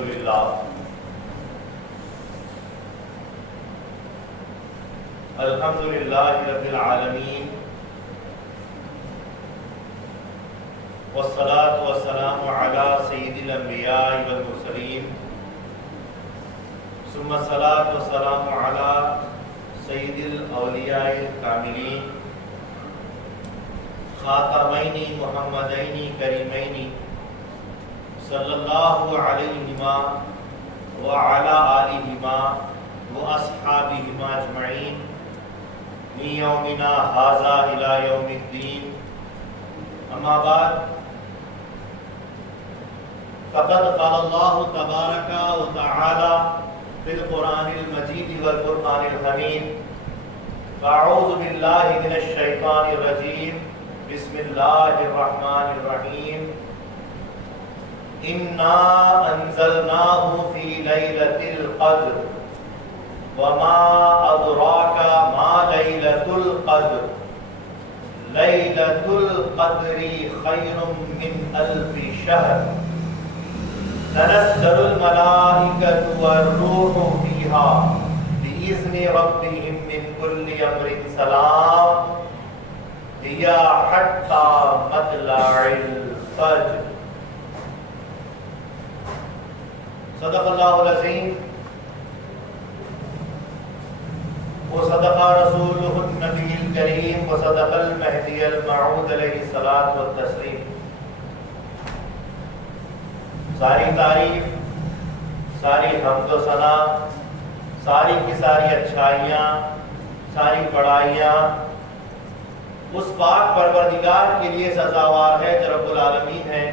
للہ الحمد للہ رب العالمین والصلاة والسلام علی سید الانبیاء والمرسلین ثم الصلاة والسلام علی سید الاولیاء الکاملین خاتمین محمدین کریمین صلی اللہ علیہما وعلی آلہما واصحابہما اجمعین من یومنا ھذا الی یوم الدین اما بعد فقد قال اللہ تبارک و تعالی فی القرآن المجید والفرقان الحمید اعوذ باللہ من الشیطان الرجیم بسم اللہ الرحمن الرحیم انا انزلناه في ليلة القدر وما ادراك ما ليلة القدر ليلة القدر خير من ألف شهر تنزل الملائكة والروح فيها بإذن ربهم من كل أمر سلام هي حتى مطلع الفجر صدق اللہ العظیم وصدق رسولہ النبی الکریم وصدق المہدی الموعود علیہ الصلاۃ والتسلیم۔ ساری تعریف، ساری حمد و ثنا، ساری کی ساری اچھائیاں، ساری بڑائیاں اس پاک پروردگار کے لیے سزاوار ہے جو رب العالمین ہے۔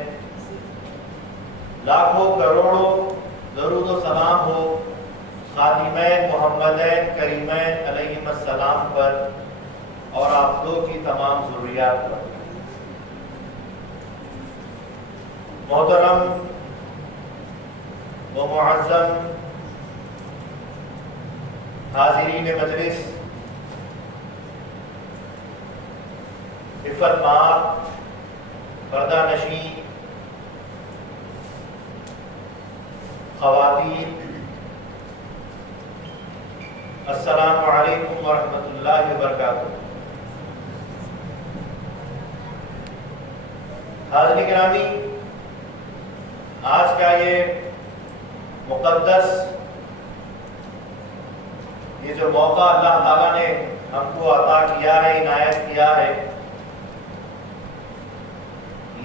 لاکھوں کروڑوں درود و سلام ہو خاتمین محمدین کریمین علیہم السلام پر اور آپ دو کی تمام ذریات پر۔ محترم و معظم حاضرین مجلس، عفت مآب، پردہ نشین خواتین، السلام علیکم ورحمۃ اللہ وبرکاتہ۔ حاضرین گرامی، آج کا یہ مقدس یہ جو موقع اللہ تعالیٰ نے ہم کو عطا کیا ہے، عنایت کیا ہے،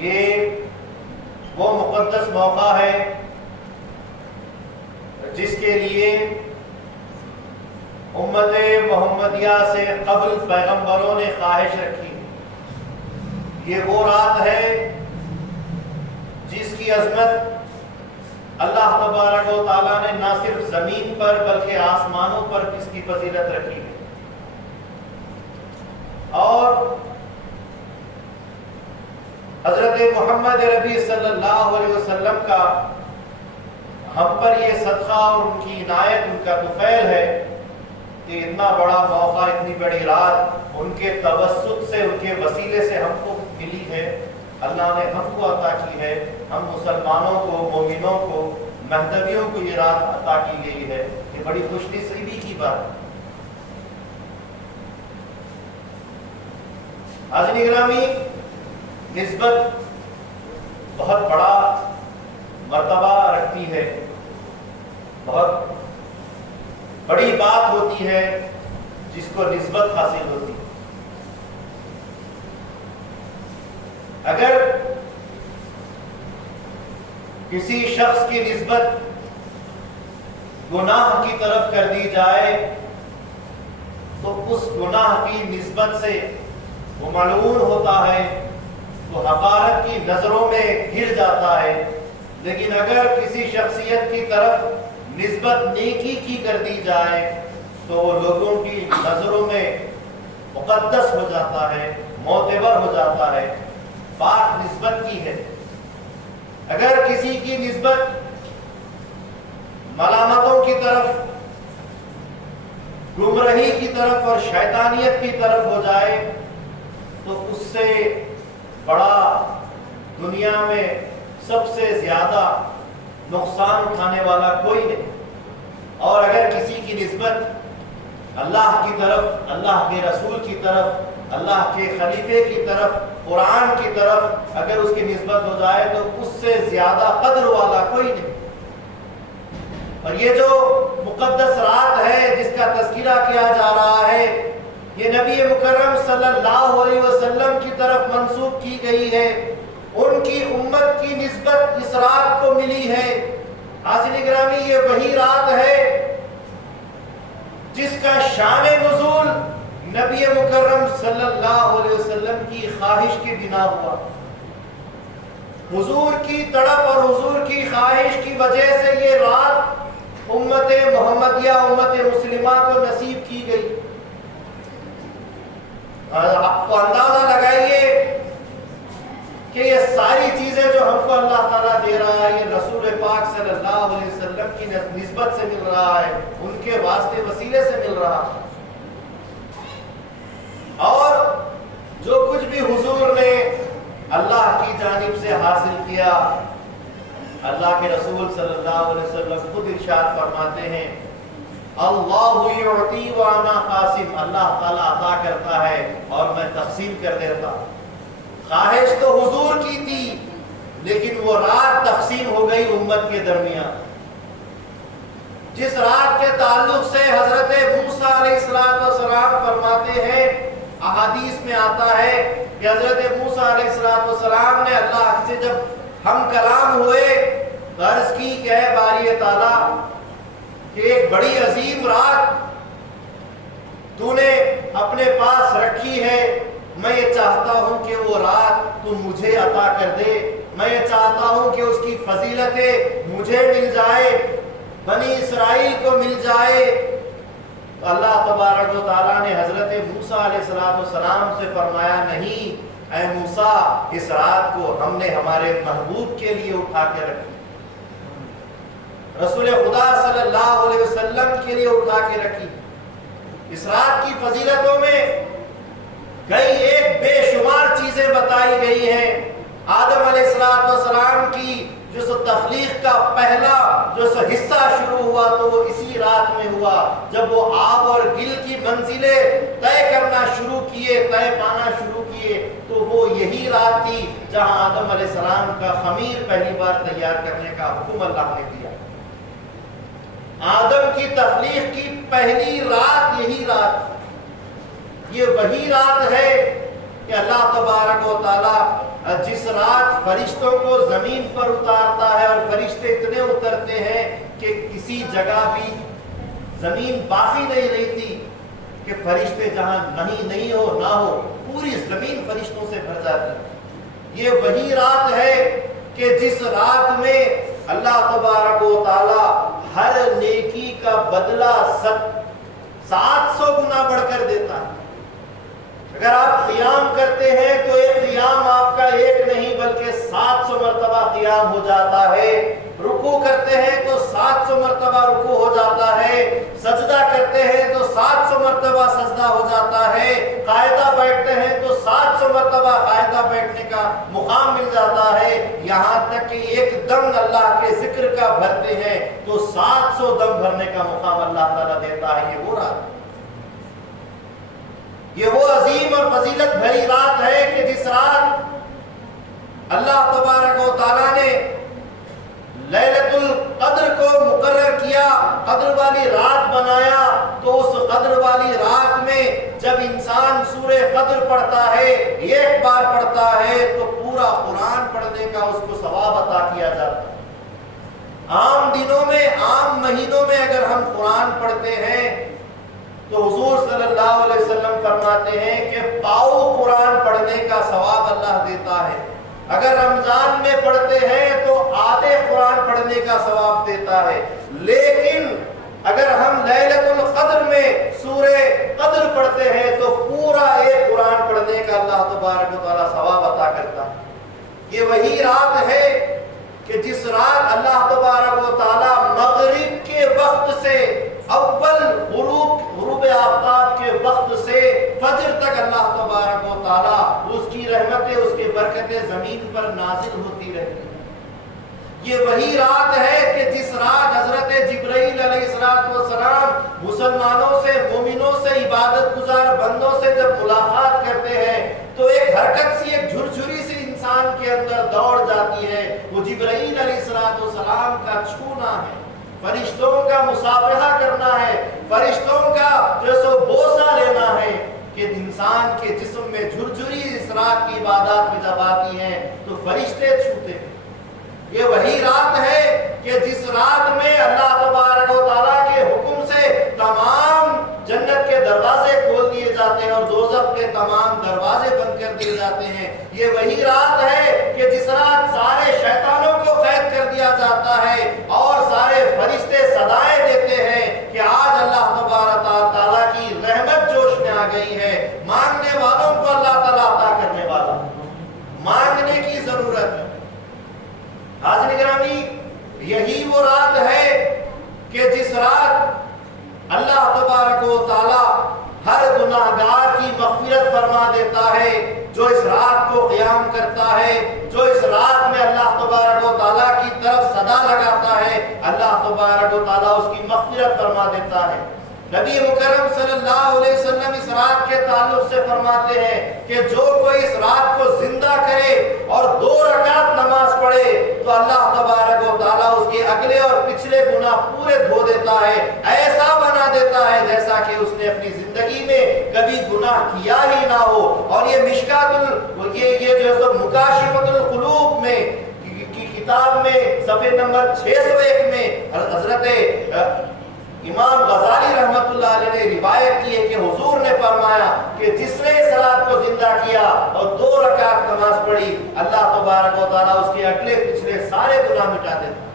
یہ وہ مقدس موقع ہے جس کے لیے امت محمدیہ سے قبل پیغمبروں نے خواہش رکھی۔ یہ وہ رات ہے جس کی عظمت اللہ تبارک و تعالیٰ نے نہ صرف زمین پر بلکہ آسمانوں پر اس کی فضیلت رکھی ہے، اور حضرت محمد ربی صلی اللہ علیہ وسلم کا ہم پر یہ صدقہ اور ان کی عنایت، ان کا طفیل ہے کہ اتنا بڑا موقع، اتنی بڑی رات ان کے توسط سے، ان کے وسیلے سے ہم کو ملی ہے، اللہ نے ہم کو عطا کی ہے۔ ہم مسلمانوں کو، مومنوں کو، مہدویوں کو یہ رات عطا کی گئی ہے، یہ بڑی خوش نصیبی کی بات ہے۔ حاضرین گرامی، نسبت بہت بڑا مرتبہ رکھتی ہے، بہت بڑی بات ہوتی ہے جس کو نسبت حاصل ہوتی ہے۔ اگر کسی شخص کی نسبت گناہ کی طرف کر دی جائے تو اس گناہ کی نسبت سے وہ ملعون ہوتا ہے، وہ حقارت کی نظروں میں گر جاتا ہے۔ لیکن اگر کسی شخصیت کی طرف نسبت نیکی کی کر دی جائے تو وہ لوگوں کی نظروں میں مقدس ہو جاتا ہے، معتبر ہو جاتا ہے، پاک نسبت کی ہے۔ اگر کسی کی نسبت ملامتوں کی طرف، گمراہی کی طرف اور شیطانیت کی طرف ہو جائے تو اس سے بڑا دنیا میں سب سے زیادہ نقصان اٹھانے والا کوئی نہیں. اور اگر کسی کی نسبت اللہ کی طرف, اللہ کے رسول کی طرف, اللہ کے خلیفے کی طرف, قرآن کی طرف اگر اس کی نسبت ہو جائے تو اس سے زیادہ قدر والا کوئی نہیں. اور یہ جو مقدس رات ہے جس کا تذکرہ کیا جا رہا ہے, یہ نبی مکرم صلی اللہ علیہ وسلم کی طرف منسوب کی گئی ہے. ان کی امت کی نسبت اس رات کو ملی ہے. حاضرین گرامی, یہ وہی رات ہے جس کا شان نزول نبی مکرم صلی اللہ علیہ وسلم کی خواہش کی بنا ہوا. حضور کی تڑپ اور حضور کی خواہش کی وجہ سے یہ رات امت محمدیہ, امت مسلمہ کو نصیب کی گئی. آپ کو اندازہ لگائیے کہ یہ ساری چیزیں جو ہم کو اللہ تعالیٰ دے رہا ہے, یہ رسول پاک صلی اللہ علیہ وسلم کی نسبت سے مل رہا ہے, ان کے واسطے وسیلے سے مل رہا ہے. اور جو کچھ بھی حضور نے اللہ کی جانب سے حاصل کیا, اللہ کے رسول صلی اللہ علیہ وسلم خود ارشاد فرماتے ہیں, اللہ یعطی وانا قاسم, اللہ تعالیٰ عطا کرتا ہے اور میں تقسیم کر دیتا. خواہش تو حضور کی تھی لیکن وہ رات تقسیم ہو گئی امت کے درمیان. جس رات کے تعلق سے حضرت موسیٰ علیہ السلام فرماتے ہیں, احادیث میں آتا ہے کہ حضرت موسیٰ علیہ السلام نے اللہ سے جب ہم کلام ہوئے تو عرض کی کہ اے باری تعالیٰ, کہ ایک بڑی عظیم رات تو نے اپنے پاس رکھی ہے, میں یہ چاہتا ہوں کہ وہ رات تو مجھے عطا کر دے, میں یہ چاہتا ہوں کہ اس کی فضیلتیں مجھے مل جائے, بنی اسرائیل کو مل جائے. تو اللہ تبارک و تعالیٰ نے حضرت موسیٰ علیہ السلام سے فرمایا, نہیں اے موسیٰ, اس رات کو ہم نے ہمارے محبوب کے لیے اٹھا کے رکھی, رسول خدا صلی اللہ علیہ وسلم کے لیے اٹھا کے رکھی. اس رات کی فضیلتوں میں کئی ایک بے شمار چیزیں بتائی گئی ہیں. آدم علیہ السلام کی جو سو تخلیق کا پہلا جو سو حصہ شروع ہوا تو وہ اسی رات میں ہوا, جب وہ آب اور گل کی منزلیں طے کرنا شروع کیے, طے پانا شروع کیے, تو وہ یہی رات تھی جہاں آدم علیہ السلام کا خمیر پہلی بار تیار کرنے کا حکم اللہ نے دیا. آدم کی تخلیق کی پہلی رات یہی رات. یہ وہی رات ہے کہ اللہ تبارک و تعالی جس رات فرشتوں کو زمین پر اتارتا ہے, اور فرشتے اتنے اترتے ہیں کہ کسی جگہ بھی زمین باقی نہیں رہتی, کہ فرشتے جہاں نہیں ہو نہ ہو, پوری زمین فرشتوں سے بھر جاتی ہے. یہ وہی رات ہے کہ جس رات میں اللہ تبارک و تعالی ہر نیکی کا بدلہ 700 گنا بڑھ کر دیتا ہے. اگر آپ قیام کرتے ہیں تو ایک قیام آپ کا ایک نہیں بلکہ 700 مرتبہ قیام ہو جاتا ہے. رکوع کرتے ہیں تو 700 مرتبہ رکوع ہو جاتا ہے. سجدہ کرتے ہیں تو 700 مرتبہ سجدہ ہو جاتا ہے. قاعدہ بیٹھتے ہیں تو 700 مرتبہ قاعدہ بیٹھنے کا مقام مل جاتا ہے. یہاں تک کہ ایک دم اللہ کے ذکر کا بھرتے ہیں تو 700 دم بھرنے کا مقام اللہ تعالیٰ دیتا ہے. یہ وہ رات, یہ وہ عظیم اور فضیلت بھری رات ہے کہ جس رات اللہ تبارک و تعالیٰ نے لیلۃ القدر کو مقرر کیا, قدر والی رات بنایا. تو اس قدر والی رات میں جب انسان سورہ قدر پڑھتا ہے, ایک بار پڑھتا ہے, تو پورا قرآن پڑھنے کا اس کو ثواب عطا کیا جاتا ہے. عام دنوں میں, عام مہینوں میں اگر ہم قرآن پڑھتے ہیں تو حضور صلی اللہ علیہ وسلم فرماتے ہیں کہ پاؤ قرآن پڑھنے کا ثواب اللہ دیتا ہے. اگر رمضان میں پڑھتے ہیں تو آدھے قرآن پڑھنے کا ثواب دیتا ہے. لیکن اگر ہم لیلۃ القدر میں سورہ قدر پڑھتے ہیں تو پورا ایک قرآن پڑھنے کا اللہ تبارک و تعالیٰ ثواب عطا کرتا ہے. یہ وہی رات ہے کہ جس رات اللہ تبارک و تعالیٰ مغرب کے وقت سے اول غروب آفتاب کے وقت سے فجر تک اللہ تبارک و تعالیٰ اس کی رحمتیں, اس کی برکتیں زمین پر نازل ہوتی رہتی. یہ وہی رات ہے برکت سی ایک جھرجھری سی انسان کے اندر دوڑ جاتی ہے، وہ جبرائیل علیہ السلام کا چھونا ہے، فرشتوں کا مصافحہ کرنا ہے، فرشتوں کا جو سو بوسہ لینا ہے، کہ انسان کے جسم میں جھرجھری اس رات کی عبادات میں جب آتی ہیں تو فرشتے چھوتے ہیں۔ یہ وہی رات ہے کہ جس رات میں اللہ تبارک و تعالیٰ کے حکم سے تمام جنت کے دروازے کھول دیے جاتے ہیں اور دوزخ کے تمام دروازے بند کر دیے جاتے ہیں۔ یہ وہی رات ہے کہ جس رات سارے شیطانوں کو قید کر دیا جاتا ہے اور سارے فرشتے صدائیں دیتے ہیں کہ آج اللہ تبارک و تعالیٰ کی رحمت جوش میں آ گئی ہے، مانگنے والوں کو اللہ تعالیٰ عطا کرنے والا، مانگنے کی ضرورت ہے۔ حاضرین گرامی، یہی وہ رات ہے کہ جس رات اللہ تبارک و تعالیٰ ہر گناہگار کی مغفرت فرما دیتا ہے۔ جو اس رات کو قیام کرتا ہے، جو اس رات میں اللہ تبارک و تعالیٰ کی طرف صدا لگاتا ہے، اللہ تبارک و تعالیٰ اس کی مغفرت فرما دیتا ہے۔ نبی مکرم صلی اللہ علیہ وسلم اس رات کے تعلق سے فرماتے ہیں کہ جو کوئی اس رات کو زندہ کرے اور 2 رکعت نماز پڑھے تو اللہ تبارک و تعالیٰ اس کے اگلے اور پچھلے گناہ پورے دھو دیتا ہے، ایسا بنا دیتا ہے جیسا کہ اس نے اپنی زندگی میں کبھی گناہ کیا ہی نہ ہو۔ اور یہ یہ جو ہے مکاشفۃ القلوب میں کی کتاب میں صفحے نمبر 601 میں حضرت امام غزالی رحمت اللہ علیہ نے روایت کی ہے کہ حضور نے فرمایا کہ جس نے اس رات کو زندہ کیا اور 2 رکعت نماز پڑھی، اللہ تبارک و تعالیٰ اس کے اگلے پچھلے سارے گناہ مٹا دیتا۔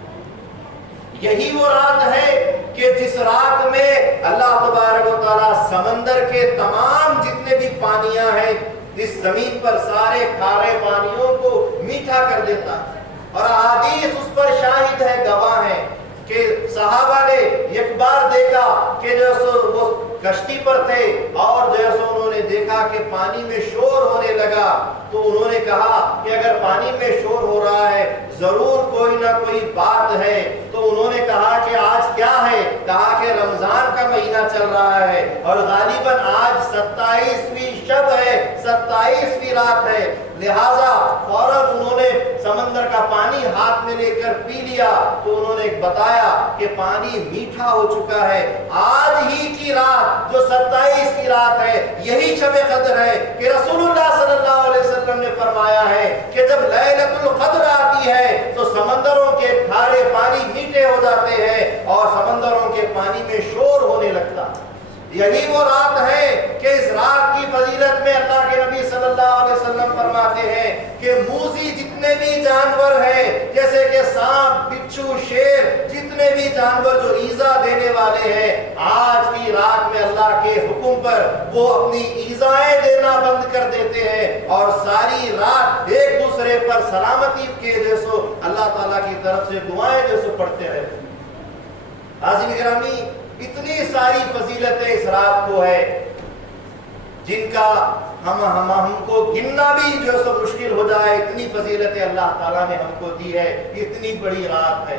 یہی وہ رات ہے کہ جس رات میں اللہ تبارک و تعالیٰ سمندر کے تمام جتنے بھی پانیاں ہیں اس زمین پر سارے کھارے پانیوں کو میٹھا کر دیتا ہے۔ اور احادیث اس پر شاہد ہے، گواہ ہے کہ صحابہ نے ایک بار دیکھا کہ جو سو وہ کشتی پر تھے اور جو سو انہوں نے دیکھا کہ پانی میں شور ہونے لگا، تو انہوں نے کہا کہ اگر پانی میں شور ہو رہا ہے ضرور کوئی نہ کوئی بات ہے۔ تو انہوں نے کہا کہ آج کیا ہے؟ کہا کہ رمضان کا مہینہ چل رہا ہے اور غالباً آج 27ویں شب ہے، 27ویں رات ہے، لہٰذا فوراً انہوں نے سمندر کا پانی ہاتھ میں لے کر پی لیا۔ تو انہوں نے بتایا کہ پانی میٹھا ہو چکا ہے، آج ہی کی رات جو 27 کی رات ہے یہی شب قدر ہے کہ رسول اللہ صلی اللہ علیہ وسلم نے فرمایا ہے کہ جب لیلۃ القدر آتی ہے تو سمندروں کے کھارے پانی میٹھے ہو جاتے ہیں اور سمندروں کے پانی میں شور ہونے لگتا۔ یہی وہ رات ہے کہ اس رات کی فضیلت میں اللہ کے نبی صلی اللہ علیہ وسلم فرماتے ہیں کہ موذی جتنے بھی جانور ہیں، جیسے کہ سانپ، بچھو، شیر، جتنے بھی جانور جو ایذا دینے والے ہیں، آج کی رات میں اللہ کے حکم پر وہ اپنی ایذائیں دینا بند کر دیتے ہیں اور ساری رات ایک دوسرے پر سلامتی کے جیسو اللہ تعالیٰ کی طرف سے دعائیں جیسو پڑھتے رہتے ہیں۔ حاضرین گرامی، اتنی ساری فضیلتیں اس رات کو ہے جن کا ہم کو گننا بھی جو سو مشکل ہو جائے، اتنی فضیلتیں اللہ تعالیٰ نے ہم کو دی ہے، اتنی بڑی رات ہے۔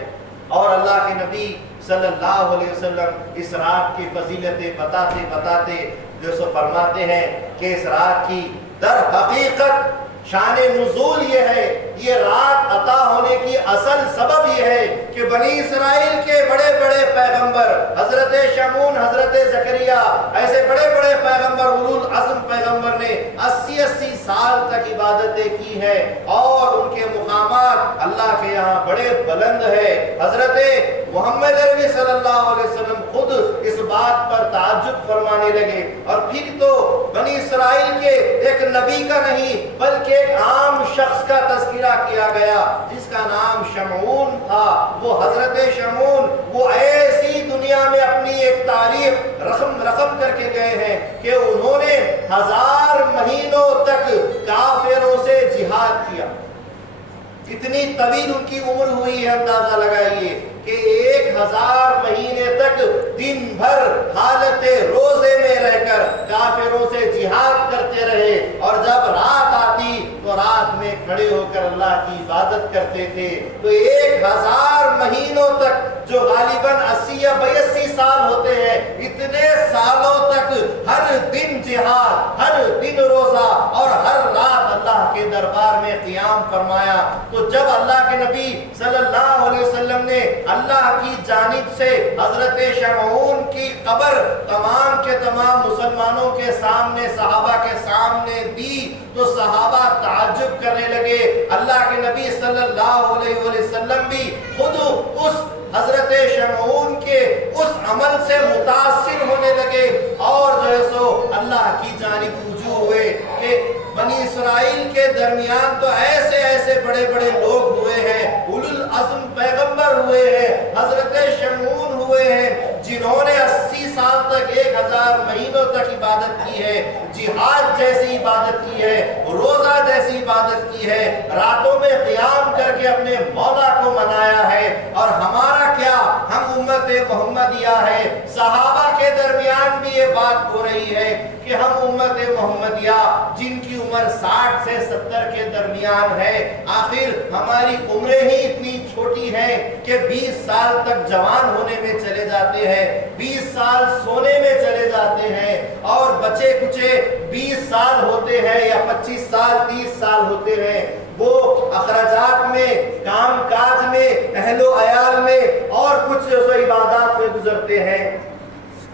اور اللہ کے نبی صلی اللہ علیہ وسلم اس رات کی فضیلتیں بتاتے بتاتے جو سو فرماتے ہیں کہ اس رات کی در حقیقت شان نزول یہ ہے، یہ رات عطا ہونے کی اصل سبب یہ ہے کہ بنی اسرائیل کے بڑے بڑے پیغمبر حضرت شمعون، حضرت زکریا، ایسے بڑے بڑے پیغمبر، اولو العزم پیغمبر نے 80 سال تک عبادتیں کی ہے اور ان کے مقامات اللہ کے یہاں بڑے بلند ہے۔ حضرت محمد عربی صلی اللہ علیہ وسلم خود اس بات پر تعجب فرمانے لگے۔ اور پھر تو بنی اسرائیل کے ایک نبی کا نہیں بلکہ ایک عام شخص کا تذکرہ کیا گیا جس کا نام شمعون تھا۔ وہ حضرت شمعون وہ ایسی دنیا میں اپنی ایک تاریخ رقم کر کے گئے ہیں کہ انہوں نے 1000 مہینوں تک کافروں سے جہاد کیا۔ اتنی طویل ان کی عمر ہوئی ہے، اندازہ لگائیے کہ 1000 مہینے تک دن بھر حالت روزے میں رہ کر کافروں سے جہاد کرتے رہے، اور جب رات آتی تو رات میں کھڑے ہو کر اللہ کی عبادت کرتے تھے۔ تو 1000 مہینوں تک جو غالباً 80 یا 82 سال ہوتے ہیں، اتنے سالوں تک ہر دن جہاد، ہر دن روزہ اور ہر رات کے دربار میں قیام فرمایا۔ تو جب اللہ کے نبی صلی اللہ علیہ وسلم نے اللہ کی جانب سے حضرت شمعون کی قبر تمام کے تمام مسلمانوں کے سامنے، صحابہ کے سامنے دی تو صحابہ تعجب کرنے لگے۔ اللہ کے نبی صلی اللہ علیہ وسلم بھی خود اس حضرت شمعون کے اس عمل سے متاثر ہونے لگے اور جو ہے سو اللہ کی جانب رجوع ہوئے کہ بنی اسرائیل کے درمیان تو ایسے ایسے بڑے بڑے لوگ ہوئے ہیں، اولو العزم پیغمبر ہوئے ہیں، حضرت شمعون ہوئے ہیں جنہوں نے 80 سال تک 1000 مہینوں تک عبادت کی ہے، جہاد جیسی عبادت کی ہے، روزہ جیسی عبادت کی ہے، راتوں میں قیام کر کے اپنے مولا کو منایا ہے، اور ہمارا کیا، ہم امت محمدیہ ہے۔ صحابہ کے درمیان بھی یہ بات ہو رہی ہے کہ ہم امت محمدیہ جن کی عمر 60 سے 70 کے درمیان ہے، آخر ہماری عمریں ہی اتنی چھوٹی ہیں کہ 20 سال تک جوان ہونے میں چلے جاتے ہیں، 20 سال سونے میں چلے جاتے ہیں، اور بچے کچے 20 سال ہوتے ہیں یا 25 سال 30 سال ہوتے ہیں، وہ اخراجات میں، کام کاج میں، اہل و عیال میں اور کچھ عبادات میں گزرتے ہیں۔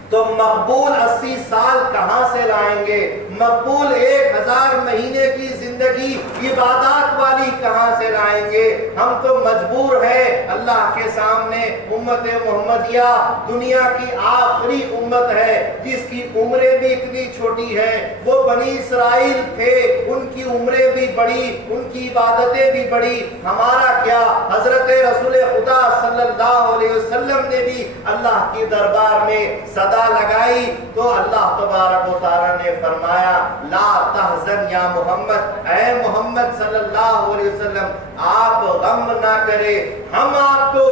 تو مقبول 80 سال کہاں سے لائیں گے؟ مقبول 1000 مہینے کی زندگی عبادات والی کہاں سے لائیں گے؟ ہم تو مجبور ہیں اللہ کے سامنے۔ امت محمدیہ دنیا کی آخری امت ہے جس کی عمریں بھی اتنی چھوٹی ہیں۔ وہ بنی اسرائیل تھے، ان کی عمریں بھی بڑی، ان کی عبادتیں بھی بڑی، ہمارا کیا؟ حضرت رسول خدا صلی اللہ علیہ وسلم نے بھی اللہ کے دربار میں صدا لگائی تو اللہ تبارک و تعالی نے فرمایا لا تحزن یا محمد، اے محمد صلی اللہ علیہ وسلم آپ غم نہ کرے، ہم آپ کو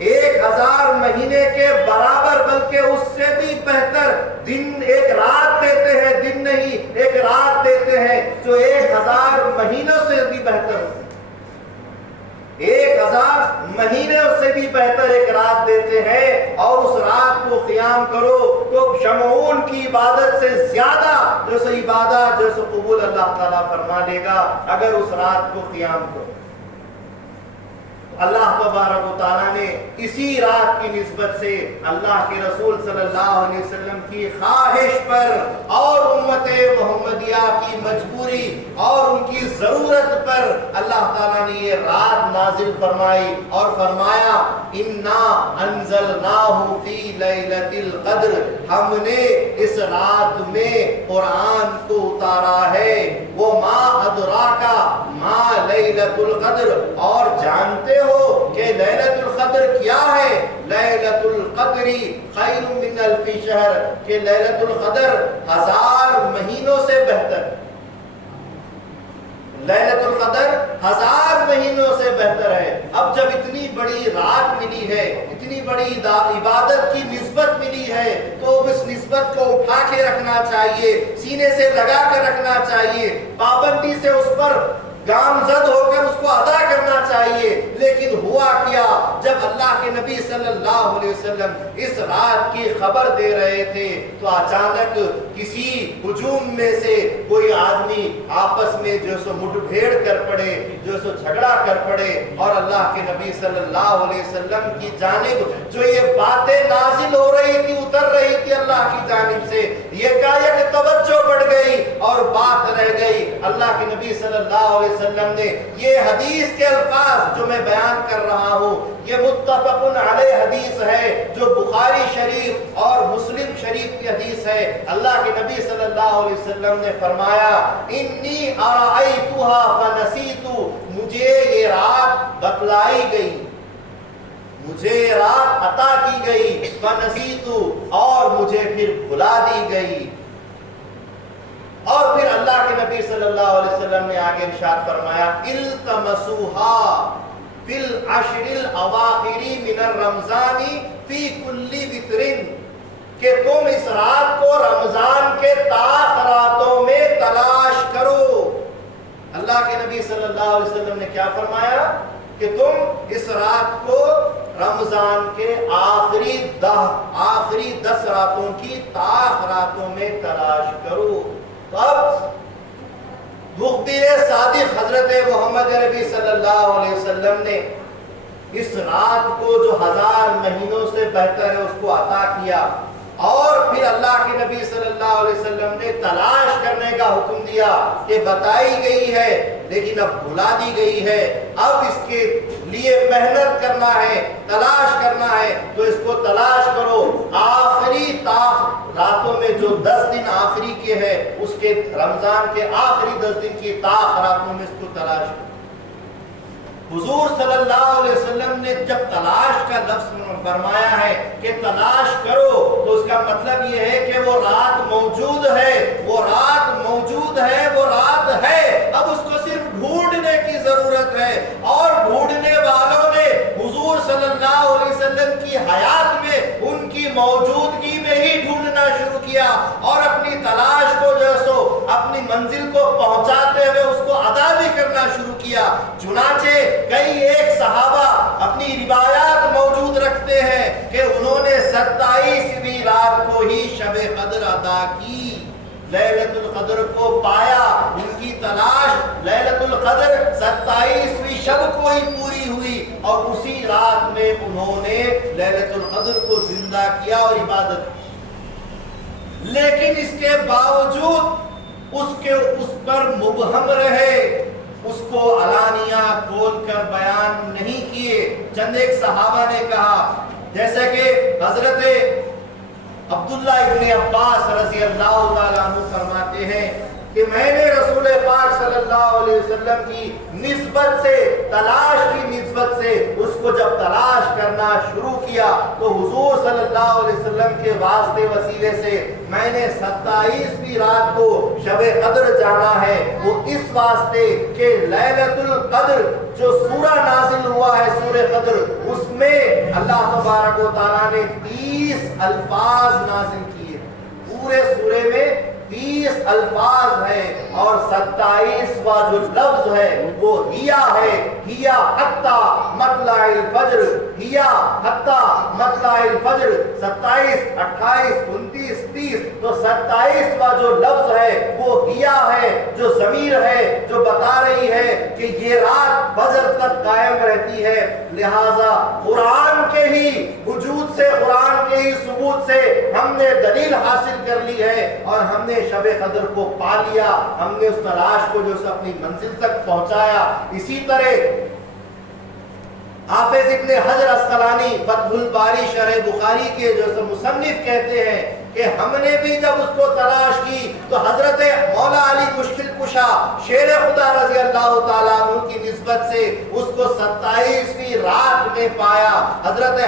1000 مہینے کے برابر بلکہ اس سے بھی بہتر دن، ایک رات دیتے ہیں، دن نہیں ایک رات دیتے ہیں جو 1000 مہینوں سے بھی بہتر، 1000 مہینے اس سے بھی بہتر ایک رات دیتے ہیں، اور اس رات کو قیام کرو تو شمعون کی عبادت سے زیادہ جو سو عبادت جو سو قبول اللہ تعالیٰ فرما لے گا اگر اس رات کو قیام کرو۔ اللہ تبارک و تعالیٰ نے اسی رات کی نسبت سے اللہ کے رسول صلی اللہ علیہ وسلم کی خواہش پر اور امت محمدیہ کی مجبوری اور ان کی ضرورت پر اللہ تعالیٰ نے یہ رات نازل فرمائی اور فرمایا اِنَّا أَنزَلْنَاهُ فِي لَيْلَةِ الْقَدْرِ، ہم نے اس رات میں قرآن کو اتارا ہے، وہ ما ادراکا ما لیلۃ القدر، اور جانتے ہو کہ لیلۃ القدر کیا ہے؟ لیلۃ القدر خیر من الف شہر، کہ لیلۃ القدر 1000 مہینوں سے بہتر، لیلۃ القدر 1000 مہینوں سے بہتر ہے۔ اب جب اتنی بڑی رات ملی ہے، اتنی بڑی عبادت کی نسبت ملی ہے تو اس نسبت کو اٹھا کے رکھنا چاہیے، سینے سے لگا کر رکھنا چاہیے، پابندی سے اس پر گامزد ہو کر اس کو ادا کرنا چاہیے۔ لیکن ہوا کیا، جب اللہ کے نبی صلی اللہ علیہ وسلم اس رات کی خبر دے رہے تھے تو اچانک کسی ہجوم میں سے کوئی آدمی آپس میں جو سو مٹ بھیڑ کر پڑے، جو سو جھگڑا کر پڑے، اور اللہ کے نبی صلی اللہ علیہ وسلم کی جانب جو یہ باتیں نازل ہو رہی تھی، اتر رہی تھی اللہ کی جانب سے، یہ کائک توجہ بڑھ گئی اور بات رہ گئی۔ اللہ کے نبی صلی اللہ علیہ وسلم نے یہ حدیث کے الفاظ جو میں بیان کر رہا ہوں یہ متفق علیہ حدیث ہے، جو بخاری شریف اور مسلم شریف کی حدیث ہے۔ اللہ کے نبی صلی اللہ علیہ وسلم نے فرمایا انی ارائیتھا فنسیت، مجھے یہ رات بتلائی گئی، مجھے رات عطا کی گئی، فنسیت، اور مجھے پھر بھلا دی گئی۔ اور پھر اللہ کے نبی صلی اللہ علیہ وسلم نے آگے ارشاد فرمایا التمسوها فی العشر الاواخر من الرمضان فی کل وتر، کہ تم اس رات کو رمضان کے تاخراتوں میں تلاش کرو۔ اللہ کے نبی صلی اللہ علیہ وسلم نے کیا فرمایا کہ تم اس رات کو رمضان کے آخری 10 راتوں کی تاخراتوں میں تلاش کرو۔ تو اب مخبر صادق حضرت محمد نبی صلی اللہ علیہ وسلم نے اس رات کو جو 1000 مہینوں سے بہتر ہے اس کو عطا کیا، اور پھر اللہ کے نبی صلی اللہ علیہ وسلم نے تلاش کرنے کا حکم دیا کہ بتائی گئی ہے لیکن اب بھلا دی گئی ہے، اب اس کے لیے محنت کرنا ہے، تلاش کرنا ہے، تو اس کو تلاش کرو۔ آخری راتوں میں جو 10 دن آخری کے ہے، اس کے رمضان کے آخری 10 دن کی راتوں میں اس کو تلاش کرو۔ حضور صلی اللہ علیہ وسلم نے جب تلاش کا لفظ فرمایا ہے کہ تلاش کرو، تو اس کا مطلب یہ ہے کہ وہ رات موجود ہے، وہ رات موجود ہے، وہ رات ہے، اب اس کو صرف ڈھونڈنے کی ضرورت ہے۔ اور ڈھونڈنے والوں نے حضور صلی اللہ علیہ وسلم کی حیات میں ان کی موجودگی میں ہی ڈھونڈنا شروع کیا، اور اپنی تلاش کو جو سو اپنی منزل کو پہنچاتے ہوئے اس کو ادا بھی کرنا شروع کیا۔ چنانچہ کئی ایک صحابہ اپنی روایات موجود رکھتے ہیں کہ انہوں نے 27ویں رات کو ہی شب قدر ادا کی، لیلۃ القدر کو پایا۔ ان کی تلاش لیلۃ القدر 27ویں شب کو ہی پوری ہوئی، اور اسی رات میں انہوں نے لیلۃ القدر کو زندہ کیا اور عبادت کی۔ لیکن اس کے باوجود اس پر مبہم رہے، اس کو علانیہ کھول کر بیان نہیں کیے۔ چند ایک صحابہ نے کہا، جیسے کہ حضرت عبداللہ ابن عباس رضی اللہ تعالیٰ عنہ فرماتے ہیں کہ میں نے رسول پاک صلی اللہ علیہ وسلم کی نسبت سے، تلاش کی نسبت سے اس کو جب تلاش کرنا شروع کیا، تو حضور صلی اللہ علیہ وسلم کے واسطے وسیلے سے میں نے 27ویں رات کو شب قدر جانا ہے، وہ اس واسطے کہ لیلۃ القدر جو سورہ نازل ہوا ہے، سورہ قدر، اس میں اللہ تبارک و تعالیٰ نے 30 الفاظ نازل کیے، پورے سورے میں 30 الفاظ ہے، اور 27واں جو لفظ ہے وہ ہیا ہے، ہیا حتی مطلع الفجر، ہیا حتی مطلع الفجر، 27 28 29 30، تو 27واں جو لفظ ہے وہ ہیا ہے، جو ضمیر ہے جو بتا رہی ہے کہ یہ رات فجر تک قائم رہتی ہے۔ لہذا قرآن کے ہی وجود سے، قرآن کے ہی ثبوت سے ہم نے دلیل حاصل کر لی ہے، اور ہم نے شب قدر کو پا لیا، ہم نے اس تلاش کو جو سے اپنی منزل تک پہنچایا۔ اسی طرح حافظ ابن حجر اسقلانی فتح الباری شرح بخاری کے جو سے مصنف کہتے ہیں کہ ہم نے بھی جب اس کو تلاش کی تو حضرت مولا علی مشکل کشا شیر خدا رضی اللہ تعالیٰ عنہ کی نسبت سے اس کو 27ویں رات میں پایا۔ حضرت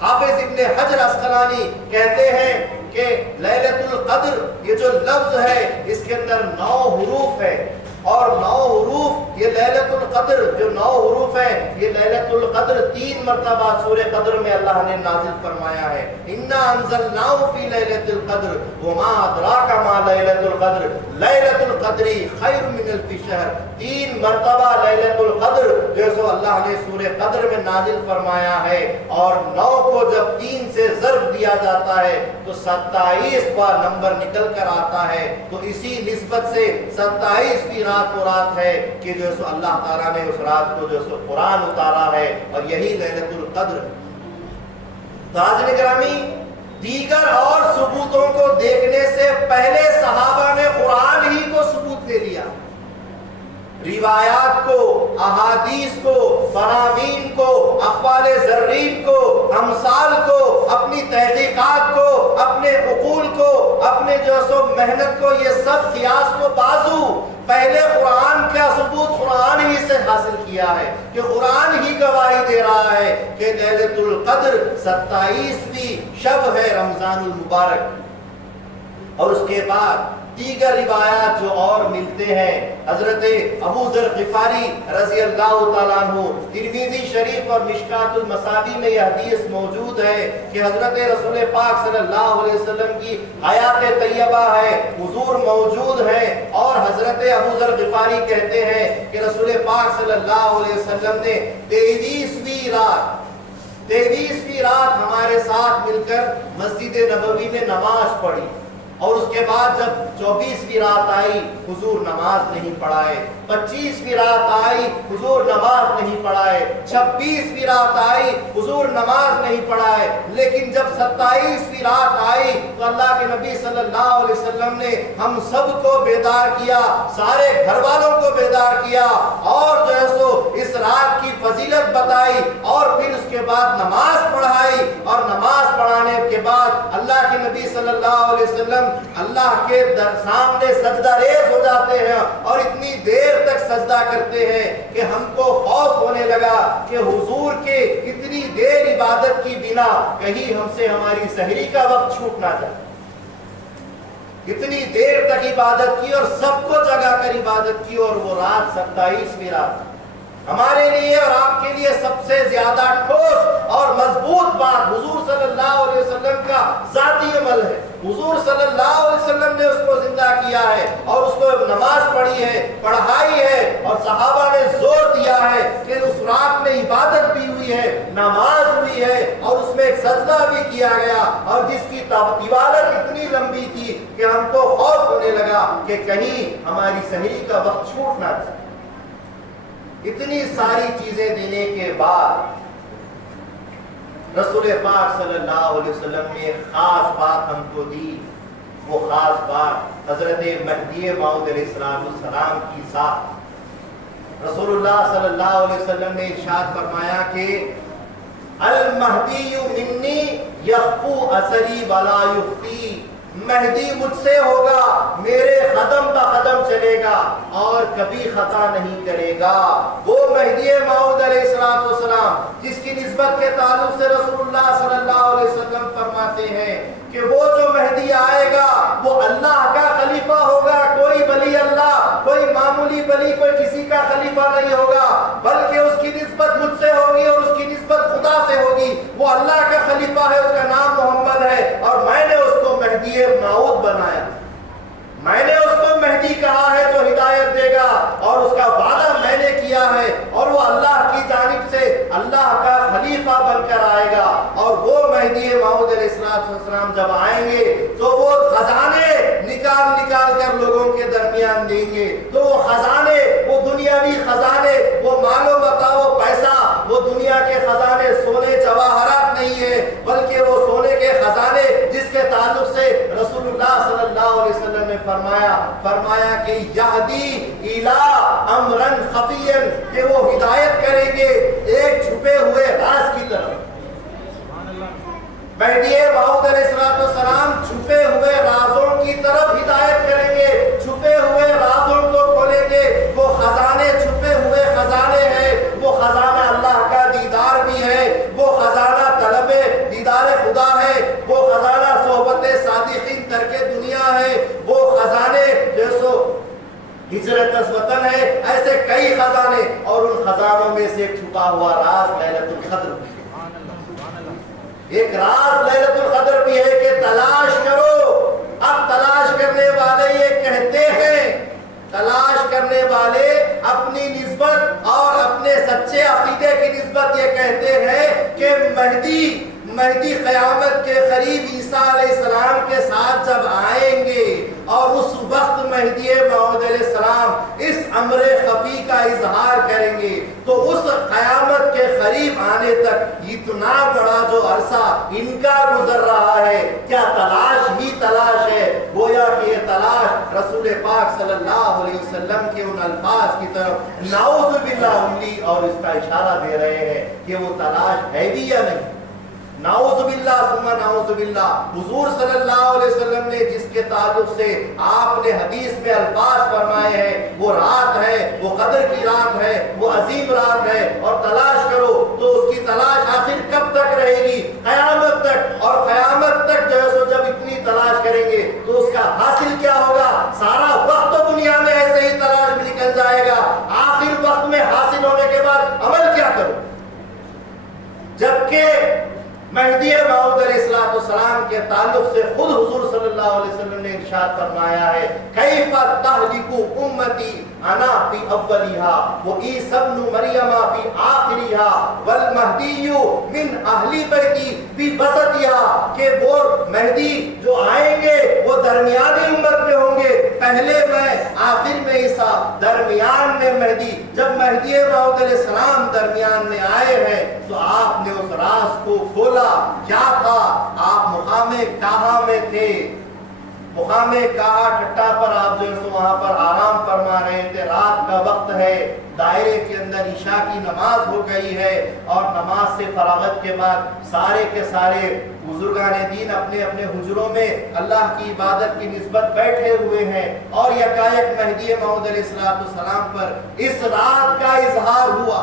حافظ ابن حجر اسقلانی کہتے ہیں کہ لیلۃ القدر یہ جو لفظ ہے اس کے اندر 9 حروف ہے، اور 9 حروف یہ لیلۃ القدر جو 9 حروف ہے یہ لیلۃ القدر 3 مرتبہ سورہ قدر میں اللہ نے نازل فرمایا ہے۔ انا انزلناه فی لیلۃ القدر وما ادراک ما لیلۃ القدر لیلۃ القدر خیر من الف شہر، 3 مرتبہ لیلۃ القدر جو سو اللہ نے سورہ قدر میں نازل فرمایا ہے، اور 9 کو جب 3 سے ضرب دیا جاتا ہے تو 27واں نمبر نکل کر آتا ہے۔ تو اسی نسبت سے 27ویں رات وہ رات ہے کہ جو سو اللہ تعالیٰ نے اس رات کو جو سو قرآن اتارا ہے، اور یہی لیلۃ القدر۔ حاضرین گرامی، دیگر اور ثبوتوں کو دیکھنے سے پہلے صحابہ نے قرآن ہی کو ثبوت لے لیا، روایات کو، احادیث کو، فرامین کو، اقوال زرین کو، امثال کو، اپنی تحقیقات کو، اپنے عقول کو، اپنے جو سو محنت کو، یہ سب قیاس کو بازو پہلے قرآن کا ثبوت قرآن ہی سے حاصل کیا ہے، کہ قرآن ہی گواہی دے رہا ہے کہ لیلۃ القدر 27ویں شب ہے رمضان المبارک۔ اور اس کے بعد دیگر روایات جو اور ملتے ہیں، حضرت ابو ذر غفاری رضی اللہ تعالیٰ عنہ، ترمذی شریف اور مشکات المصابیح میں یہ حدیث موجود ہے کہ حضرت رسول پاک صلی اللہ علیہ وسلم کی حیات طیبہ ہے، حضور موجود ہیں، اور حضرت ابو ذر غفاری کہتے ہیں کہ رسول پاک صلی اللہ علیہ وسلم نے 23ویں رات ہمارے ساتھ مل کر مسجد نبوی میں نماز پڑھی، اور اس کے بعد جب 24ویں رات آئی حضور نماز نہیں پڑھائے، 25ویں رات آئی حضور نماز نہیں پڑھائے، 26ویں رات آئی حضور نماز نہیں پڑھائے، لیکن جب 27ویں رات آئی تو اللہ کے نبی صلی اللہ علیہ وسلم نے ہم سب کو بیدار کیا، سارے گھر والوں کو بیدار کیا، اور جو ہے سو اس رات کی فضیلت بتائی، اور پھر اس کے بعد نماز پڑھائی، اور نماز پڑھانے کے بعد اللہ کے نبی صلی اللہ علیہ وسلم اللہ کے سامنے سجدہ ریز ہو جاتے ہیں اور اتنی دیر تک سجدہ کرتے ہیں کہ ہم کو خوف ہونے لگا کہ حضور کے اتنی دیر عبادت کی بنا کہیں ہم سے ہماری سحری کا وقت چھوٹ نہ جائے۔ اتنی دیر تک عبادت کی اور سب کو جگہ کر عبادت کی، اور وہ رات 27ویں رات ہمارے لیے اور آپ کے لیے سب سے زیادہ ٹھوس اور مضبوط بات حضور صلی اللہ علیہ وسلم کا ذاتی عمل ہے۔ حضور صلی اللہ علیہ وسلم نے اس کو زندہ کیا ہے اور اس کو نماز پڑھی ہے، پڑھائی ہے، اور صحابہ نے زور دیا ہے کہ اس رات میں عبادت بھی ہوئی ہے، نماز ہوئی ہے، اور اس میں ایک سجدہ بھی کیا گیا، اور جس کی طوالت اتنی لمبی تھی کہ ہم کو خوف ہونے لگا کہ کہیں ہماری سحری کا وقت چھوٹ نہ جائے۔ اتنی ساری چیزیں دینے کے بعد رسول پاک صلی اللہ علیہ وسلم نے ایک خاص بات ہم کو دی۔ وہ خاص بات حضرت مہدی موعود علیہ السلام کی ساتھ رسول اللہ صلی اللہ علیہ وسلم نے ارشاد فرمایا کہ المہدی منی یخفو اثری ولا یخفی، مہدی مجھ سے ہوگا، میرے قدم بہ قدم چلے گا اور کبھی خطا نہیں کرے گا۔ وہ مہدی موعود علیہ السلام جس کی نسبت کے تعلق سے رسول اللہ صلی اللہ علیہ وسلم فرماتے ہیں کہ وہ جو مہدی آئے گا وہ اللہ کا خلیفہ ہوگا، کوئی ولی اللہ، کوئی معمولی ولی، کوئی کسی کا خلیفہ نہیں ہوگا، بلکہ اس کی نسبت مجھ سے ہوگی اور اس کی نسبت خدا سے ہوگی۔ وہ اللہ کا خلیفہ ہے، اس کا نام محمد ہے، اور میں نے اس کو مہدی موعود بنایا، میں نے اس کو مہدی کہا ہے جو ہدایت دے گا، اور اس کا وعدہ میں نے کیا ہے، اور وہ اللہ کی جانب سے اللہ کا خلیفہ بن کر آئے گا۔ اور وہ مہدی موعود علیہ السلام جب آئیں گے تو وہ خزانے نکال کر لوگوں کے درمیان دیں گے، تو وہ خزانے، وہ دنیاوی خزانے، وہ مال و متاع و پیسہ، وہ دنیا کے خزانے سونے جواہرات نہیں ہے، بلکہ وہ سونے کے خزانے جس کے تعلق سے رسول اللہ صلی اللہ علیہ وسلم نے فرمایا کہ یہدی الی امرن خفیا، کہ وہ ہدایت کریں گے ایک چھپے ہوئے راز کی طرف۔ مہدی موعود علیہ السلام چھپے ہوئے رازوں کی طرف ہدایت کریں گے، چھپے ہوئے رازوں کو کھولیں گے۔ وہ خزانے چھپے ہوئے خزانے ہیں، وہ خزانہ اللہ کا دیدار بھی ہے، وہ خزانہ طلب دیدار خدا ہے، وہ خزانہ صحبت صادقین ترک دنیا ہے، وہ خزانے جیسو ہجرت از وطن ہے، ایسے کئی خزانے، اور ان خزانوں میں سے ایک چھپا ہوا راز لیلۃ القدر بھی ہے۔ ایک راز لیلۃ القدر بھی ہے کہ تلاش کرو۔ اب تلاش کرنے والے یہ کہتے ہیں، تلاش کرنے والے اپنی نسبت اور اپنے سچے عقیدے کی نسبت یہ کہتے ہیں کہ مہدی قیامت کے قریب عیسیٰ علیہ السلام کے ساتھ جب آئیں گے اور اس وقت مہدی موعود علیہ السلام اس امر خفی کا اظہار کریں گے، تو اس قیامت کے قریب آنے تک اتنا بڑا جو عرصہ ان کا گزر رہا ہے، کیا تلاش ہی تلاش ہے؟ گویا کہ یہ تلاش رسول پاک صلی اللہ علیہ وسلم کے ان الفاظ کی طرف نعوذ باللہ انگلی اور اس کا اشارہ دے رہے ہیں کہ وہ تلاش ہے بھی یا نہیں۔ نعوذ باللہ ثم نعوذ باللہ۔ حضور صلی اللہ علیہ وسلم نے جس کے تعلق سے آپ نے حدیث میں الفاظ فرمائے ہیں، وہ رات ہے، وہ قدر کی رات ہے، وہ عظیم رات ہے، اور تلاش کرو، تو اس کی تلاش آخر کب تک رہے گی؟ قیامت تک۔ اور قیامت تک جو ہے سو جب اتنی تلاش کریں گے تو اس کا حاصل کیا ہوگا؟ سارا وقت تو دنیا میں ایسے ہی تلاش میں نکل جائے گا، آخر وقت میں حاصل ہونے کے بعد عمل کیا کرو؟ جبکہ مہدی موعود علیہ السلام کے تعلق سے خود حضور صلی اللہ علیہ وسلم نے ارشاد فرمایا ہے، کیف تہلک امتی انا فی اولیہا و عیسی ابن مریم فی آخریہا والمہدی من اہل بیتی فی وسطیہا، کہ وہ مہدی جو آئیں گے وہ درمیانی امت میں ہوں گے، پہلے میں آخر میں عیسیٰ، درمیان میں مہدی۔ جب مہدی موعود علیہ السلام درمیان میں آئے ہیں تو آپ نے اس راز کو کھولا۔ کیا تھا؟ آپ مقام کہاں میں تھے، مقام کہاں ٹھٹا پر آپ جو ہے وہاں پر آرام فرما رہے تھے، رات کا وقت ہے، دائرے کے اندر عشاء کی نماز ہو گئی ہے، اور نماز سے فراغت کے بعد سارے کے سارے بزرگان دین اپنے اپنے حجروں میں اللہ کی عبادت کی نسبت بیٹھے ہوئے ہیں، اور یکایک مہدی موعود علیہ السلام پر اس رات کا اظہار ہوا۔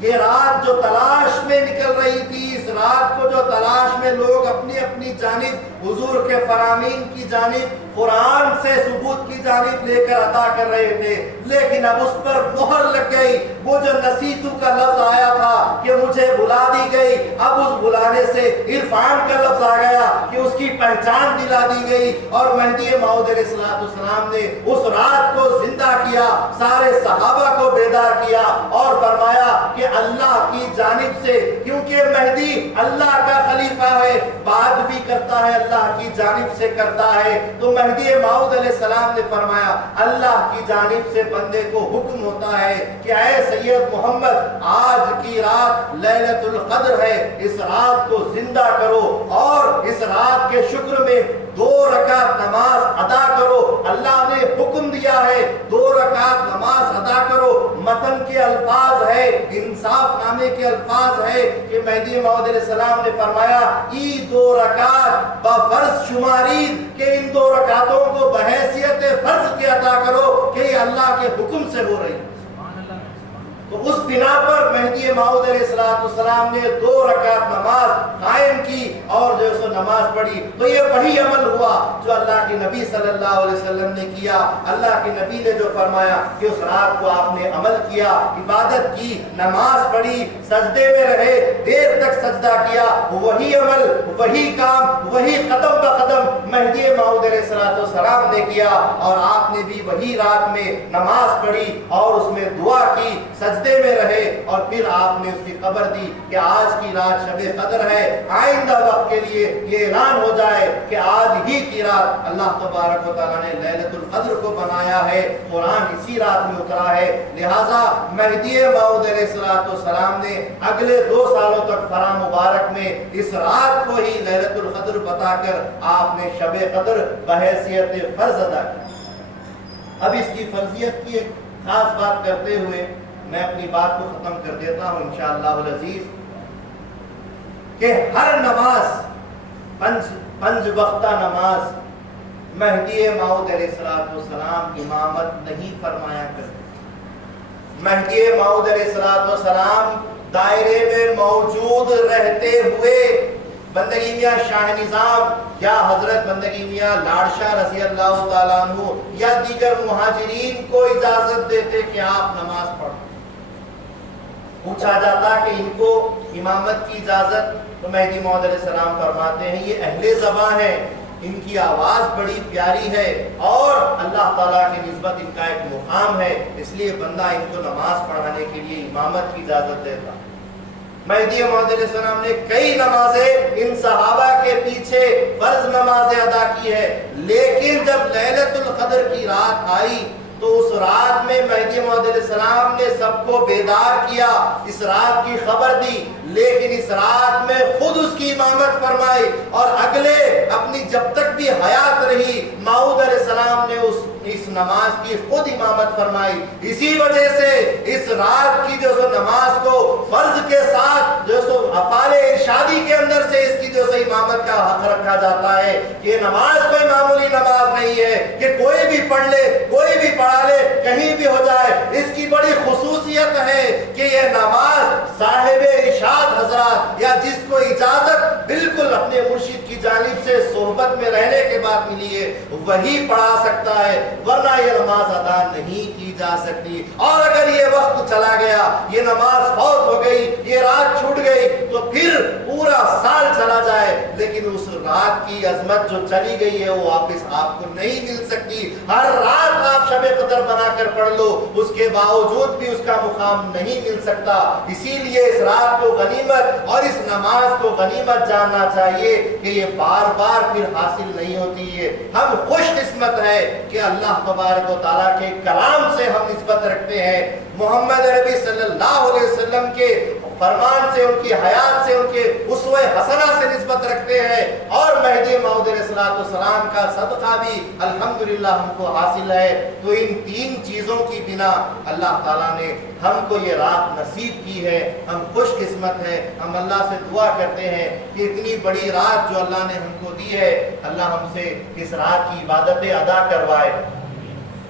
یہ رات جو تلاش میں نکل رہی تھی، اس رات کو جو تلاش میں لوگ اپنی اپنی جانب حضور کے فرامین کی جانب، قرآن سے ثبوت کی جانب لے کر عطا کر رہے تھے، لیکن اب اس پر مہر لگ گئی۔ وہ جو نسیتو کا لفظ آیا تھا کہ مجھے بلا دی گئی، اب اس بلانے سے عرفان کا لفظ آ گیا کہ اس کی پہچان دلا دی گئی، اور مہدی موعود علیہ السلام نے اس رات کو زندہ کیا، سارے صحابہ کو بیدار کیا اور فرمایا کہ اللہ کی جانب سے، کیونکہ مہدی اللہ کا خلیفہ ہے، بات بھی کرتا ہے اللہ کی جانب سے کرتا ہے، تو مہدی موعود علیہ السلام نے فرمایا اللہ کی جانب سے بندے کو حکم ہوتا ہے کہ اے سید محمد، آج کی رات لیلۃ القدر ہے، اس رات کو زندہ کرو اور اس رات کے شکر میں 2 رکعت نماز ادا کرو۔ اللہ نے حکم دیا ہے 2 رکعت نماز ادا کرو۔ متن کے الفاظ ہے، انصاف نامے کے الفاظ ہے کہ مہدی موعود علیہ السلام نے فرمایا ای 2 رکعت بفرض شمارید، کہ ان 2 رکعتوں کو بحیثیت فرض کے ادا کرو کہ یہ اللہ کے حکم سے ہو رہی۔ تو اس بنا پر مہدی موعود علیہ السلام نے 2 رکعت نماز قائم کی اور جو سو نماز پڑھی، تو یہ وہی عمل ہوا جو اللہ کے نبی صلی اللہ علیہ وسلم نے کیا۔ اللہ کے نبی نے جو فرمایا کہ اس رات کو آپ نے عمل کیا، عبادت کی، نماز پڑھی، سجدے میں رہے، دیر تک سجدہ کیا، وہی عمل، وہی کام، وہی قدم بقدم مہدی موعود علیہ السلام نے کیا، اور آپ نے بھی وہی رات میں نماز پڑھی اور اس میں دعا کی، سجدے میں رہے، اور پھر آپ نے اس کی خبر دی کہ آج کی رات شب قدر ہے، آئندہ وقت کے لیے یہ اعلان ہو جائے کہ آج ہی کی رات اللہ تبارک و تعالیٰ نے لیلۃ القدر کو بنایا ہے، قرآن اسی رات میں اترا ہے۔ لہٰذا مہدی موعود علیہ السلام نے اگلے 2 سالوں تک فرا مبارک میں اس رات کو ہی لیلۃ القدر بتا کر آپ نے شب قدر بحیثیت فرض ادا کی۔ اب اس کی فرضیت کی ایک خاص بات کرتے ہوئے میں اپنی بات کو ختم کر دیتا ہوں انشاءاللہ العزیز، کہ ہر نماز، پنج وقتہ نماز مہدی موعود علیہ السلام امامت نہیں فرمایا کرتے۔ مہدی موعود علیہ السلام دائرے میں موجود رہتے ہوئے بندگی میاں شاہ نظام یا حضرت بندگی میاں لاڈشاہ رضی اللہ تعالیٰ عنہ یا دیگر مہاجرین کو اجازت دیتے کہ آپ نماز پڑھیں۔ پوچھا جاتا کہ ان کو امامت کی اجازت، تو مہدی موعود علیہ السلام فرماتے ہیں یہ اہل زباں ہیں، ان کی آواز بڑی پیاری ہے اور اللہ تعالیٰ کی نسبت ان کا ایک مقام ہے، اس لیے بندہ ان کو نماز پڑھانے کے لیے امامت کی اجازت دیتا۔ مہدی موعود علیہ السلام نے کئی نمازیں ان صحابہ کے پیچھے فرض نمازیں ادا کی ہے، لیکن جب لیلۃ القدر کی رات آئی تو اس رات میں مہدی موعود علیہ السلام نے سب کو بیدار کیا، اس رات کی خبر دی، لیکن اس رات میں خود اس کی امامت فرمائی، اور اگلے اپنی جب تک بھی حیات رہی موعود علیہ السلام نے اس نماز کی خود امامت فرمائی۔ اسی وجہ سے اس رات کی جو سو نماز کو فرض کے ساتھ جو سو افعال ارشادی کے اندر سے اس کی جو سو امامت کا حق رکھا جاتا ہے کہ یہ نماز کوئی معمولی نماز نہیں ہے کہ کوئی بھی پڑھ لے، کوئی بھی پڑھا لے، کہیں بھی ہو جائے۔ اس کی بڑی خصوصیت ہے کہ یہ نماز صاحب ارشاد حضرات یا جس کو اجازت بالکل اپنے مرشد کی جانب سے صحبت میں رہنے کے بعد ملی ہے وہی پڑھا سکتا ہے، ورنہ یہ نماز ادا نہیں کی جا سکتی۔ اور اگر یہ وقت چلا گیا، یہ نماز فوت ہو گئی، یہ رات چھوٹ گئی، تو پھر پورا سال چلا جائے لیکن اس رات کی عظمت جو چلی گئی ہے وہ واپس آپ کو نہیں مل سکتی. ہر رات آپ شب قدر بنا کر پڑھ لو, اس کے باوجود بھی اس کا مقام نہیں مل سکتا. اسی لیے اس رات کو غنیمت اور اس نماز کو غنیمت جاننا چاہیے کہ یہ بار بار پھر حاصل نہیں ہوتی ہے. ہم خوش قسمت ہے کہ اللہ تبارک و تعالیٰ کے کلام سے ہم نسبت رکھتے ہیں, محمد عربی صلی اللہ علیہ وسلم کے فرمان سے, ان کی حیات سے, ان کے اسوہ حسنہ سے نسبت رکھتے ہیں, اور مہدی موعود علیہ السلام کا صدقہ بھی الحمدللہ ہم کو حاصل ہے. تو ان تین چیزوں کی بنا اللہ تعالیٰ نے ہم کو یہ رات نصیب کی ہے. ہم خوش قسمت ہیں. ہم اللہ سے دعا کرتے ہیں کہ اتنی بڑی رات جو اللہ نے ہم کو دی ہے, اللہ ہم سے اس رات کی عبادتیں ادا کروائے.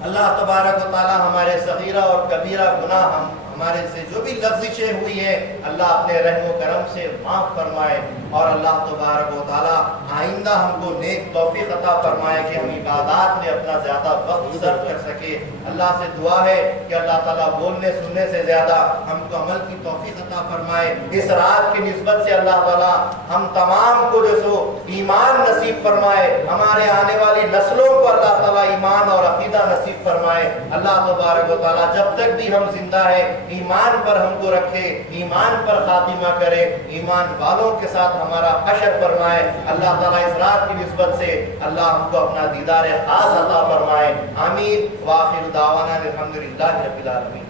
اللہ تبارک و تعالیٰ ہمارے صغیرہ اور کبیرہ گناہ ہمارے سے جو بھی لفظشیں ہوئی ہیں اللہ اپنے رحم و کرم سے معاف فرمائے, اور اللہ تبارک و تعالیٰ آئندہ ہم کو نیک توفیق عطا فرمائے کہ ہم عبادات میں اپنا زیادہ وقت صرف کر سکے. اللہ سے دعا ہے کہ اللہ تعالیٰ بولنے سننے سے زیادہ ہم کو عمل کی توفیق عطا فرمائے. اس رات کی نسبت سے اللہ تعالیٰ ہم تمام کو جو سو ایمان نصیب فرمائے, ہمارے آنے والی نسلوں کو اللہ تعالیٰ ایمان اور عقیدہ نصیب فرمائے. اللہ تبارک و تعالیٰ جب تک بھی ہم زندہ ہیں ایمان پر ہم کو رکھے, ایمان پر خاتمہ کرے, ایمان والوں کے ساتھ ہمارا حشر فرمائے. اللہ تعالیٰ اس رات کی نسبت سے اللہ ہم کو اپنا دیدار خاص عطا فرمائے. آمین. وآخر دعوانا الحمدللہ رب العالمین.